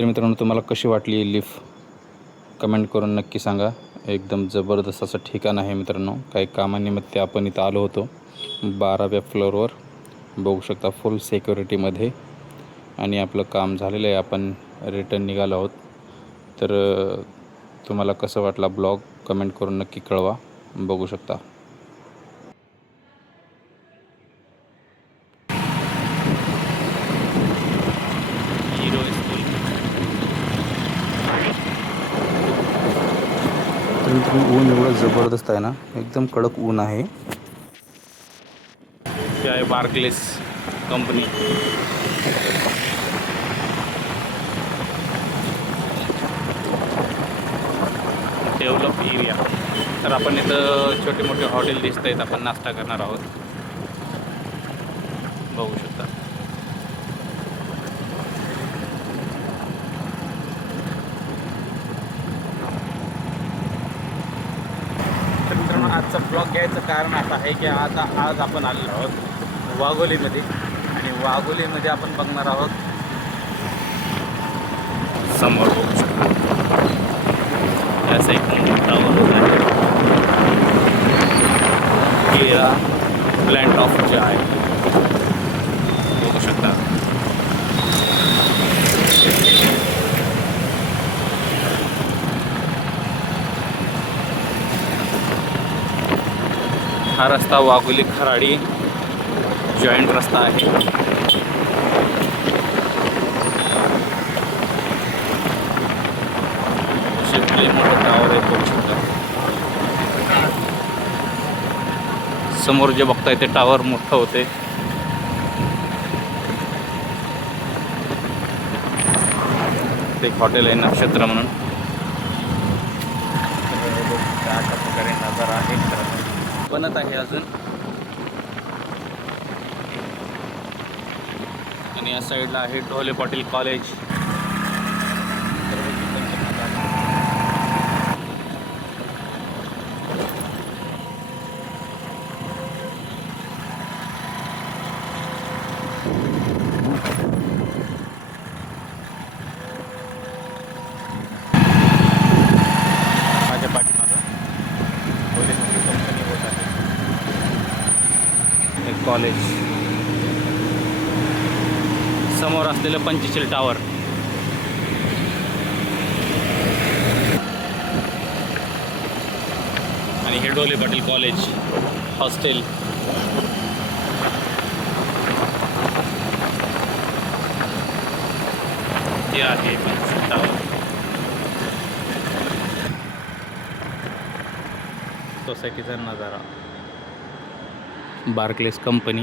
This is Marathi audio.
तर मित्रांनो, तुम्हाला कशी वाटली ही लिफ्ट कमेंट करून नक्की सांगा. एकदम जबरदस्त असं ठिकाण आहे मित्रांनो. काही कामानिमित्त आपण इथं आलो होतो. 12व्या फ्लोअरवर बघू शकता, फुल सिक्युरिटीमध्ये. आणि आपलं काम झालेलं आहे, आपण रिटर्न निघालो आहोत. तर तुम्हाला कसं वाटला ब्लॉग कमेंट करून नक्की कळवा. बघू शकता. Hero school. तर मित्रांनो, ऊन एवढं जबरदस्त आहे ना, एकदम कडक ऊन आहे. हे आहे बार्कलेस कंपनी. Develop area. तर आपण इथं छोटे मोठे हॉटेल दिसत आहेत, आपण नाश्ता करणार आहोत. बघू शकता. तर मित्रांनो, आजचा ब्लॉग घ्यायचं कारण असं आहे की आज आपण आलेलो आहोत वाघोलीमध्ये. आणि वाघोलीमध्ये आपण बघणार आहोत समोर बघू शकता याचा एक टावर आहे. प्लॅन्ट ऑफ चाय बघू शकता. हा रस्ता वाघोली खराडी जॉईंट रस्ता आहे. मोठं टावर आहे बघू शकता. समोर जे बघताय ते टावर मोठं होते. एक हॉटेल आहे नक्षत्र म्हणून. अशा प्रकारे नजारा आहे. बनत आहे अजून. आणि या साईडला आहे ढोले पाटील कॉलेज. माझ्या पाठीमागं ढोले मोठी कंपनी होत आहे. एक कॉलेज. समोर असलेलं पंचशील टावर. आणि हे ढोले पाटील कॉलेज हॉस्टेल. हे आहे पंचशील टावर. सोसायटीचा नजारा. Barclays company.